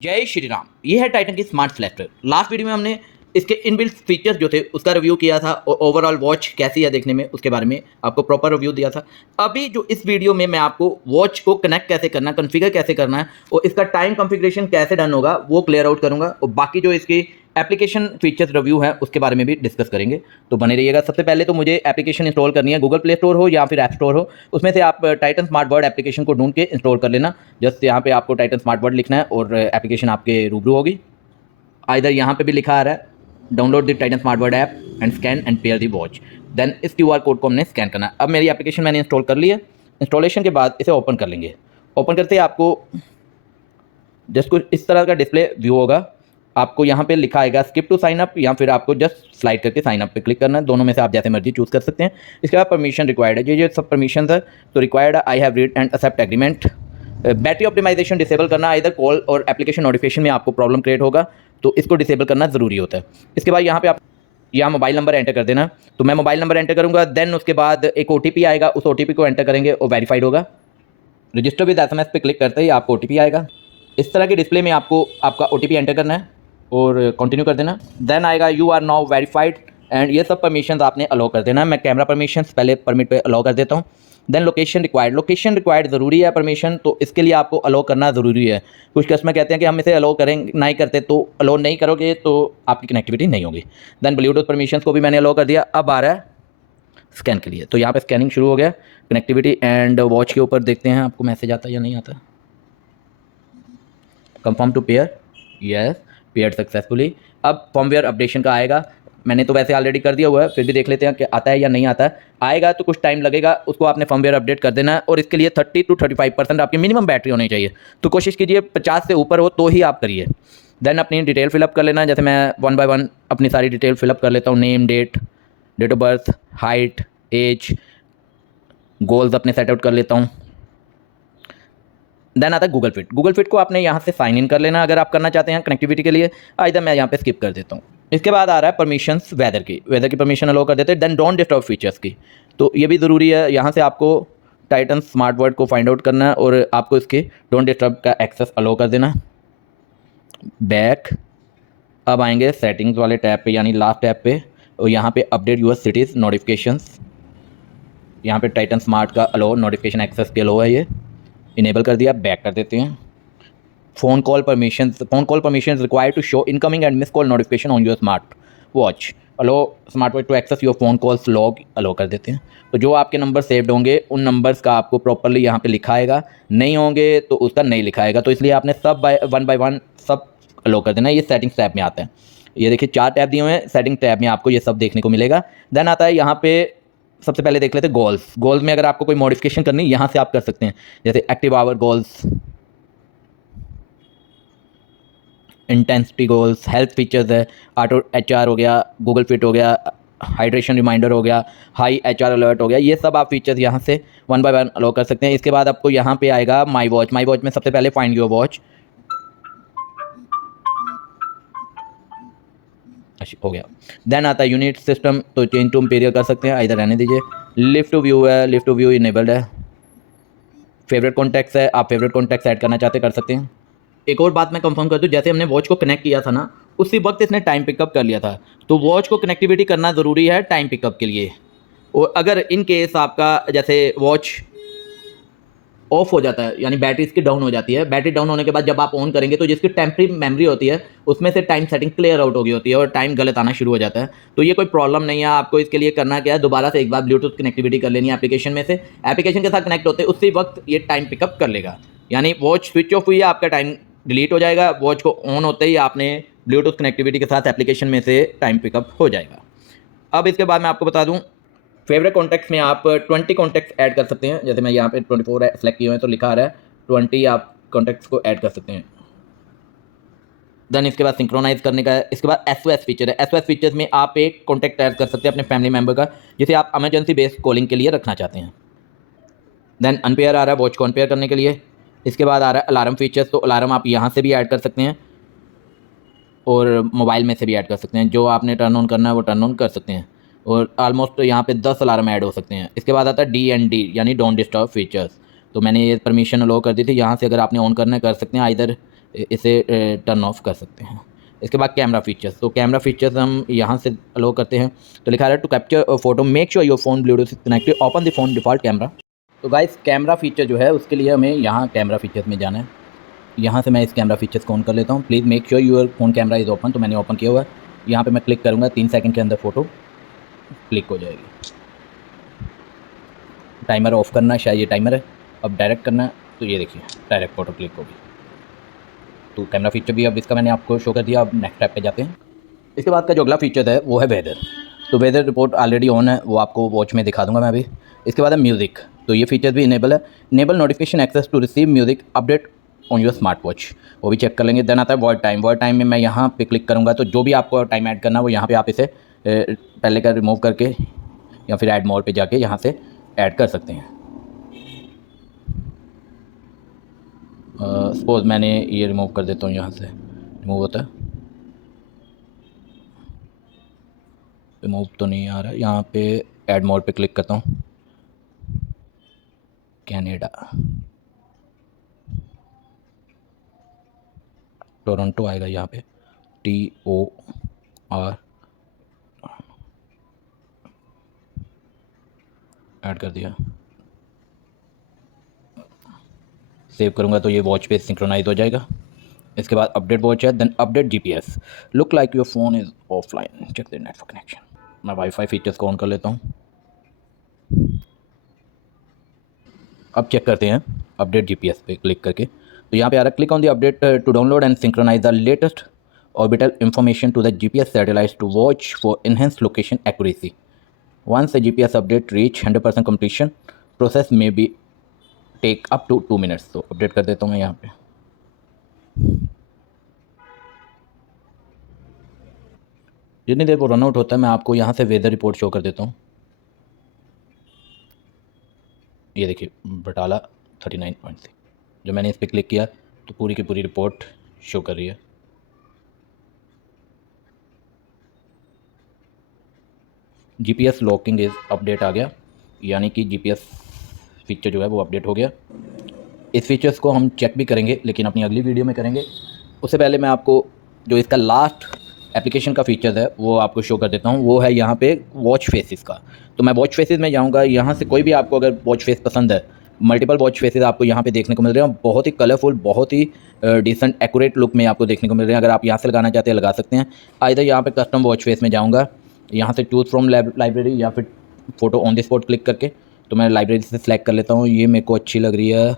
जय श्री राम। ये है टाइटन की स्मार्ट सेलेक्टर। लास्ट वीडियो में हमने इसके इनबिल्ट फीचर्स जो थे उसका रिव्यू किया था और ओवरऑल वॉच कैसी है देखने में उसके बारे में आपको प्रॉपर रिव्यू दिया था। अभी जो इस वीडियो में मैं आपको वॉच को कनेक्ट कैसे करना है, कॉन्फ़िगर कैसे करना है और इसका टाइम कॉन्फ़िगरेशन कैसे डन होगा वो क्लियर आउट करूंगा और बाकी जो इसकी एप्लीकेशन फीचर्स रिव्यू है उसके बारे में भी डिस्कस करेंगे। तो बने रहिएगा। सबसे पहले तो मुझे एप्लीकेशन इंस्टॉल करनी है, गूगल प्ले स्टोर हो या फिर ऐप स्टोर हो, उसमें से आप टाइटन स्मार्ट वर्ड एप्लीकेशन को ढूंढ के इंस्टॉल कर लेना। जस्ट यहाँ पे आपको टाइटन स्मार्ट वर्ड लिखना है और एप्लीकेशन आपके रूबरू होगी। इधर यहाँ पे भी लिखा आ रहा है download the Titan smart world app and scan and pair the watch. Then इस क्यूआर कोड को हमने स्कैन करना है। अब मेरी एप्लीकेशन मैंने इंस्टॉल कर ली है। इंस्टॉलेशन के बाद इसे ओपन कर लेंगे। ओपन करते ही आपको जस्ट कुछ इस तरह का डिस्प्ले व्यू होगा। आपको यहाँ पे लिखा आएगा स्किप टू साइन अप या फिर आपको जस्ट स्लाइड करके साइन अप पे क्लिक करना है। दोनों में से आप जैसे मर्जी चूज़ कर सकते हैं। इसके बाद परमिशन रिक्वायर्ड है, ये सब परमिशन है तो required I have read and accept agreement. Battery optimisation disable करना, इधर कॉल और एप्लीकेशन नोटिफिकेशन में आपको प्रॉब्लम क्रिएट होगा तो इसको डिसेबल करना ज़रूरी होता है। इसके बाद यहाँ पे आप यहाँ मोबाइल नंबर एंटर कर देना। तो मैं मोबाइल नंबर एंटर करूँगा। देन उसके बाद एक OTP आएगा, उस OTP को एंटर करेंगे और वेरीफाइड होगा। रजिस्टर विद SMS पे क्लिक करते ही आपको OTP आएगा। इस तरह के डिस्प्ले में आपको आपका OTP एंटर करना है और कंटिन्यू कर देना। देन आएगा you are now verified and ये सब परमिशंस आपने अलाउ कर देना है। मैं कैमरा परमिशंस पहले परमिट पे अलाउ कर देता हूँ। देन लोकेशन रिक्वायर्ड ज़रूरी है परमिशन, तो इसके लिए आपको अलाउ करना ज़रूरी है। कुछ कस्टमर कहते हैं कि हम इसे अलाउ करेंगे, नहीं करते तो अलाउ नहीं करोगे तो आपकी कनेक्टिविटी नहीं होगी। देन ब्लूटूथ परमिशंस को भी मैंने अलाउ कर दिया। अब आ रहा है स्कैन के लिए, तो यहाँ पे स्कैनिंग शुरू हो गया। कनेक्टिविटी एंड वॉच के ऊपर देखते हैं आपको मैसेज आता है या नहीं आता। Confirm to pair, yes pair successfully. अब फॉर्मवेयर अपडेशन का आएगा। मैंने तो वैसे ऑलरेडी कर दिया हुआ है, फिर भी देख लेते हैं कि आता है या नहीं आता है। आएगा तो कुछ टाइम लगेगा, उसको आपने फॉर्मवेयर अपडेट कर देना है और इसके लिए 30 to 35% आपकी मिनिमम बैटरी होनी चाहिए। तो कोशिश कीजिए 50 से ऊपर हो तो ही आप करिए। देन अपनी डिटेल फिलअप कर लेना। जैसे मैं 1 by 1 अपनी सारी डिटेल फिलअप कर लेता हूँ। Name, date of birth, height, age, goals अपने सेट आउट कर लेता हूँ। देन आता है गूगल फिट। गूगल फिट को आपने यहाँ से साइन इन कर लेना अगर आप करना चाहते हैं कनेक्टिविटी के लिए। इधर मैं यहाँ पे स्किप कर देता हूँ। इसके बाद आ रहा है परमिशंस, वेदर की परमिशन अलाउ कर देते हैं। देन डोंट डिस्टर्ब फीचर्स की, तो ये भी ज़रूरी है। यहाँ से आपको टाइटन स्मार्ट वर्ड को फाइंड आउट करना है और आपको इसके डोंट डिस्टर्ब का एक्सेस अलाउ कर देना। बैक। अब आएंगे सेटिंग्स वाले टैब पे यानी लास्ट टैब पे और यहाँ पे अपडेट यूर सिटीज़ नोटिफिकेशंस। यहाँ पे टाइटन स्मार्ट का अलाउ नोटिफिकेशन एक्सेस के अलाउ है, ये इनेबल कर दिया। बैक कर देते हैं। Phone call permissions required to show incoming and miss call notification on your smart watch. Allow smart watch to access your phone calls log allow कर देते हैं। तो जो आपके नंबर सेव्ड होंगे उन नंबर्स का आपको प्रॉपरली यहाँ पे लिखा आएगा, नहीं होंगे तो उसका नहीं लिखा आएगा। तो इसलिए आपने सब वन बाय वन सब अलो कर देना। ये सेटिंग्स टैब में आता है। ये देखिए 4 टैब दिए हुए हैं। सेटिंग टैब में आपको ये सब देखने को मिलेगा। देन आता है यहाँ पे सबसे पहले देख लेते हैं गोल्स में अगर आपको कोई मॉडिफिकेशन करनी है यहाँ से आप कर सकते हैं। जैसे active hour goals, intensity goals, health features है, ऑटो HR हो गया, गूगल फिट हो गया, हाइड्रेशन रिमाइंडर हो गया, हाई HR अलर्ट हो गया। ये सब आप फीचर्स यहाँ से 1 by 1 अलाउ कर सकते हैं। इसके बाद आपको यहाँ पे आएगा माई वॉच में सबसे पहले फाइंड योर वॉच। अच्छा हो गया। देन आता है यूनिट सिस्टम, तो चेंज टू इंपीरियल कर सकते हैं, इधर रहने दीजिए। लिफ्ट टू व्यू है, लिफ्ट टू व्यू इनेबल्ड है। फेवरेट कॉन्टैक्ट्स है, आप फेवरेट कॉन्टैक्ट्स ऐड करना चाहते कर सकते हैं। एक और बात मैं कंफर्म कर दूं, जैसे हमने वॉच को कनेक्ट किया था ना, उसी वक्त इसने टाइम पिकअप कर लिया था। तो वॉच को कनेक्टिविटी करना ज़रूरी है टाइम पिकअप के लिए। और अगर इन केस आपका जैसे वॉच ऑफ हो जाता है यानी बैटरी इसकी डाउन हो जाती है, बैटरी डाउन होने के बाद जब आप ऑन करेंगे तो जिसकी टेम्परेरी मेमोरी होती है उसमें से टाइम सेटिंग क्लियर आउट हो गई होती है और टाइम गलत आना शुरू हो जाता है। तो ये कोई प्रॉब्लम नहीं है। आपको इसके लिए करना क्या है, दोबारा से एक बार ब्लूटूथ कनेक्टिविटी कर लेनी है एप्लीकेशन में से। एप्लीकेशन के साथ कनेक्ट होते उसी वक्त ये टाइम पिकअप कर लेगा। यानी वॉच स्विच ऑफ हुई है, आपका टाइम डिलीट हो जाएगा। वॉच को ऑन होते ही आपने ब्लूटूथ कनेक्टिविटी के साथ एप्लीकेशन में से टाइम पिकअप हो जाएगा। अब इसके बाद मैं आपको बता दूं, फेवरेट कॉन्टैक्ट्स में आप 20 कॉन्टैक्ट्स ऐड कर सकते हैं। जैसे मैं यहाँ पे 24 सेलेक्ट किए हुए हैं तो लिखा आ रहा है 20 आप कॉन्टैक्ट्स को ऐड कर सकते हैं। देन इसके बाद सिंक्रोनाइज करने का है। इसके बाद SOS फीचर है। SOS फीचर्स में आप एक कॉन्टैक्ट ऐड कर सकते हैं अपने फैमिली मेम्बर का, जिसे आप इमरजेंसी बेस्ड कॉलिंग के लिए रखना चाहते हैं। देन अनपेयर आ रहा है वॉच को अनपेयर करने के लिए। इसके बाद आ रहा है अलार्म फीचर्स, तो अलार्म आप यहाँ से भी ऐड कर सकते हैं और मोबाइल में से भी ऐड कर सकते हैं। जो आपने टर्न ऑन करना है वो टर्न ऑन कर सकते हैं और ऑलमोस्ट यहाँ पे 10 अलार्म ऐड हो सकते हैं। इसके बाद आता है DND यानी डोंट डिस्टर्ब फीचर्स, तो मैंने ये परमिशन अलाउ कर दी थी। यहाँ से अगर आपने ऑन करना है कर सकते हैं। इधर इसे टर्न ऑफ कर सकते हैं। इसके बाद कैमरा फीचर्स, तो कैमरा फीचर्स हम यहाँ से अलो करते हैं। तो लिखा है to capture photo make sure your phone Bluetooth connected, open the phone default camera. तो गाइस कैमरा फीचर जो है उसके लिए हमें यहाँ कैमरा फीचर्स में जाना है। यहाँ से मैं इस कैमरा फीचर्स को ऑन कर लेता हूँ। Please make sure your phone camera is open, तो मैंने ओपन किया हुआ है। यहाँ पे मैं क्लिक करूँगा, 3 सेकंड के अंदर फ़ोटो क्लिक हो जाएगी। टाइमर ऑफ करना है, शायद ये टाइमर है। अब डायरेक्ट करना है, तो ये देखिए डायरेक्ट फ़ोटो क्लिक होगी। तो कैमरा फीचर भी अब इसका मैंने आपको शो कर दिया। अब नेक्स्ट ऐप पे जाते हैं। इसके बाद का जो अगला फीचर है वो है वेदर। तो वेदर रिपोर्ट ऑलरेडी ऑन है, वो आपको वॉच में दिखा दूंगा मैं अभी। इसके बाद है म्यूज़िक, तो ये फीचर भी इनेबल है। Enable notification access to receive music update on your smart watch, वो भी चेक कर लेंगे। देन आता है वर्ड टाइम। वर्ड टाइम में मैं यहाँ पे क्लिक करूँगा, तो जो भी आपको टाइम ऐड करना है वो यहाँ पे आप इसे पहले का रिमूव करके या फिर ऐड मोर पे जाके यहाँ से ऐड कर सकते हैं। सपोज़ मैंने ये रिमूव कर देता हूँ, यहाँ से रिमूव होता है, रिमूव तो नहीं आ रहा। यहाँ पे ऐड मोर पे क्लिक करता हूँ, कनाडा, टोरंटो आएगा यहाँ पे, TOR ऐड कर दिया। सेव करूँगा तो ये वॉच पे सिंक्रोनाइज हो जाएगा। इसके बाद अपडेट वॉच है, then update GPS। Look like your phone is offline, check the network connection. मैं वाईफाई फीचर्स को ऑन कर लेता हूँ। अब चेक करते हैं अपडेट GPS पे क्लिक करके। तो यहाँ पे आ रहा है click on the update to download and synchronise the latest orbital information to the GPS satellite to watch for enhance location accuracy. Once the GPS update reach 100% completion, process may be take up to 2 minutes. तो update कर देता हूँ मैं यहाँ पे। जितनी देर वो run out होता है मैं आपको यहाँ से वेदर रिपोर्ट शो कर देता हूँ। ये देखिए बटाला 39.6, जो मैंने इस पर क्लिक किया तो पूरी की पूरी रिपोर्ट शो कर रही है। GPS लॉकिंग इज़ अपडेट आ गया, यानी कि GPS फीचर जो है वो अपडेट हो गया। इस फीचर्स को हम चेक भी करेंगे, लेकिन अपनी अगली वीडियो में करेंगे। उससे पहले मैं आपको जो इसका लास्ट एप्लीकेशन का फीचर है वो आपको शो कर देता हूँ। वो है यहाँ पे वॉच फेसेस का। तो मैं वॉच फेसेस में जाऊँगा, यहाँ से कोई भी आपको अगर वॉच फेस पसंद है, मल्टीपल वॉच फेसेस आपको यहाँ पे देखने को मिल रहे हैं। बहुत ही कलरफुल, बहुत ही डिसेंट एक्यूरेट लुक में आपको देखने को मिल रहे हैं। अगर आप यहाँ से लगाना चाहते हैं लगा सकते हैं। इधर यहाँ पे कस्टम वॉच फेस में जाऊँगा, यहाँ से चूज़ फ्रॉम लाइब्रेरी या फिर photo on the spot click करके तो मैं लाइब्रेरी से सिलेक्ट कर लेता हूँ। ये मेरे को अच्छी लग रही है।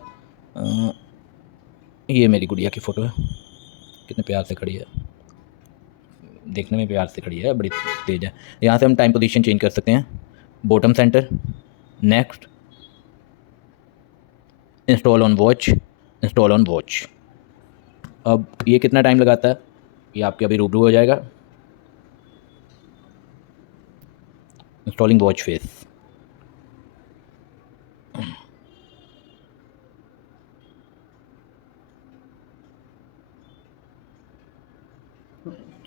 ये मेरी गुड़िया की फ़ोटो है, कितने प्यार से खड़ी है, देखने में प्यार से खड़ी है, बड़ी तेज़ है। यहाँ से हम टाइम पोजीशन चेंज कर सकते हैं, bottom centre, next, install on watch, install on watch. अब ये कितना टाइम लगाता है ये आपके अभी रूबरू हो जाएगा। Installing watch face.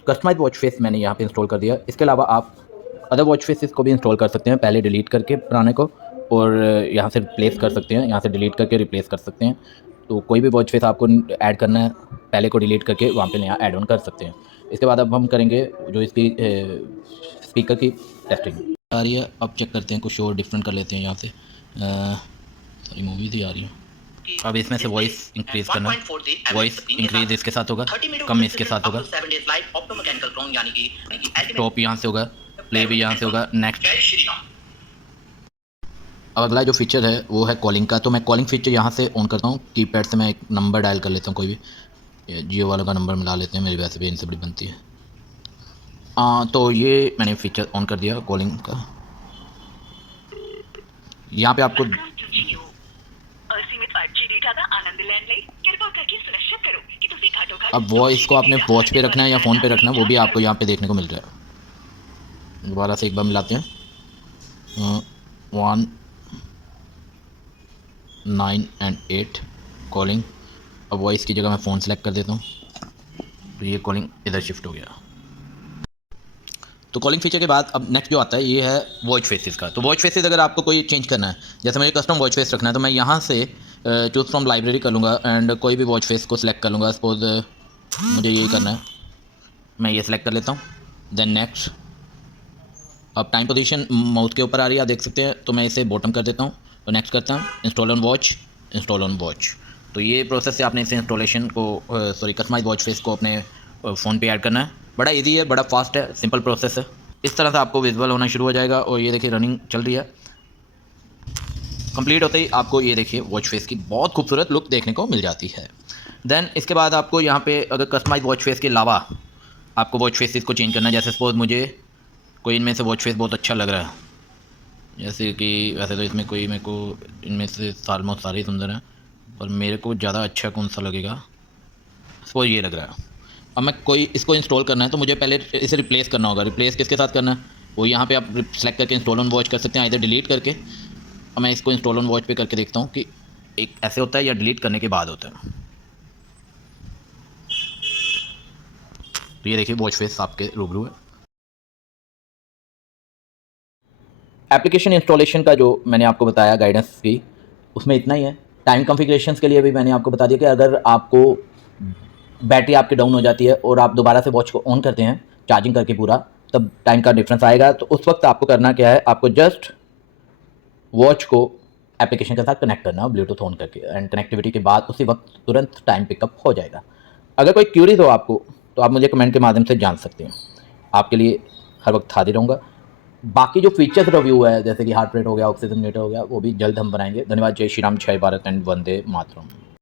Customise watch face मैंने यहाँ पे इंस्टॉल कर दिया। इसके अलावा आप अदर वॉच फेसेस को भी इंस्टॉल कर सकते हैं, पहले डिलीट करके पुराने को, और यहाँ से रिप्लेस कर सकते हैं, यहाँ से डिलीट करके रिप्लेस कर सकते हैं। तो कोई भी वॉच फेस आपको ऐड करना है, पहले को डिलीट करके वहाँ पे नया ऐड ऑन कर सकते हैं। इसके बाद अब हम करेंगे जो इसकी स्पीकर की टेस्टिंग आ रही है। अब चेक करते हैं, कुछ और डिफरेंट कर लेते हैं यहाँ से। सारी मूवीज़ ही आ रही हैं। अब इसमें से वॉइस इंक्रीज़ करना, वॉइस इंक्रीज़ इसके साथ होगा, कम इसके साथ होगा। टॉप यहाँ से होगा, प्ले भी यहाँ से होगा, नेक्स्ट। अब अगला जो फीचर है वो है कॉलिंग का। तो मैं कॉलिंग फीचर यहाँ से ऑन करता हूँ। कीपैड से मैं एक नंबर डायल कर लेता हूँ, कोई भी जियो वालों का नंबर मिला लेते हैं, मेरी वैसे भी इनसे बड़ी बनती है। तो ये मैंने फीचर ऑन कर दिया कॉलिंग का। यहाँ पे आपको अब वॉइस को आपने वॉच पे रखना है या फ़ोन पे रखना है वो भी आपको यहाँ पे देखने को मिल रहा है। दोबारा से एक बार मिलाते हैं, 1 9 and 8 कॉलिंग। अब वॉइस की जगह मैं फ़ोन सेलेक्ट कर देता हूँ, तो ये कॉलिंग इधर शिफ्ट हो गया। तो कॉलिंग फीचर के बाद अब नेक्स्ट जो आता है ये है वॉच फेसेस का। तो वॉच फेसेस अगर आपको कोई चेंज करना है, जैसे मुझे कस्टम वॉच फेस रखना है, तो मैं यहाँ से चूज़ फ्रॉम लाइब्रेरी कर लूँगा एंड कोई भी वॉच फेस को सिलेक्ट कर लूँगा। सपोज मुझे ये करना है, मैं ये सिलेक्ट कर लेता हूँ। देन नेक्स्ट, अब टाइम पोजीशन माउस के ऊपर आ रही है, आप देख सकते हैं, तो मैं इसे बॉटम कर देता हूँ। तो नेक्स्ट करता हूँ install on watch, install on watch. तो ये प्रोसेस से आपने इसे इंस्टॉलेशन को कस्टमाइज वॉच फेस को अपने फ़ोन पे ऐड करना है। बड़ा इजी है, बड़ा फास्ट है, सिंपल प्रोसेस है। इस तरह से आपको विजुअल होना शुरू हो जाएगा और ये देखिए रनिंग चल रही है। कंप्लीट होते ही आपको ये देखिए वॉच फेस की बहुत खूबसूरत लुक देखने को मिल जाती है। देन इसके बाद आपको यहाँ पे अगर कस्टमाइज वॉच फेस के अलावा आपको वॉच फेसेस को चेंज करना है, जैसे सपोज मुझे कोई इनमें से वॉच फेस बहुत अच्छा लग रहा है, जैसे कि वैसे तो इसमें कोई मेरे को इनमें से ऑलमोस्ट सारे सुंदर हैं, पर मेरे को ज़्यादा अच्छा कौन सा लगेगा, सपोज ये लग रहा है। अब मैं कोई इसको इंस्टॉल करना है तो मुझे पहले इसे रिप्लेस करना होगा। रिप्लेस किसके साथ करना है, वो यहाँ पे आप सेलेक्ट करके इंस्टॉल ऑन वॉच कर सकते हैं, इधर डिलीट करके। अब मैं इसको इंस्टॉल ऑन वॉच पे करके देखता हूँ कि एक ऐसे होता है या डिलीट करने के बाद होता है। तो ये देखिए वॉच फेस आपके रूबरू है। एप्लीकेशन इंस्टॉलेशन का जो मैंने आपको बताया गाइडेंस की, उसमें इतना ही है। टाइम कॉन्फ़िगरेशंस के लिए भी मैंने आपको बता दिया कि अगर आपको बैटरी आपकी डाउन हो जाती है और आप दोबारा से वॉच को ऑन करते हैं चार्जिंग करके पूरा, तब टाइम का डिफरेंस आएगा। तो उस वक्त आपको करना क्या है, आपको जस्ट वॉच को एप्लीकेशन के साथ कनेक्ट करना है ब्लूटूथ ऑन करके, एंड कनेक्टिविटी के बाद उसी वक्त तुरंत टाइम पिकअप हो जाएगा। अगर कोई क्यूरीज हो आपको तो आप मुझे कमेंट के माध्यम से जान सकते हैं, आपके लिए हर वक्त हाजिर रहूँगा। बाकी जो फीचर्स रिव्यू है, जैसे कि हार्ट रेट हो गया, ऑक्सीजन मीटर हो गया, वो भी जल्द हम बनाएंगे। धन्यवाद। जय श्री राम, जय भारत एंड वंदे मातरम।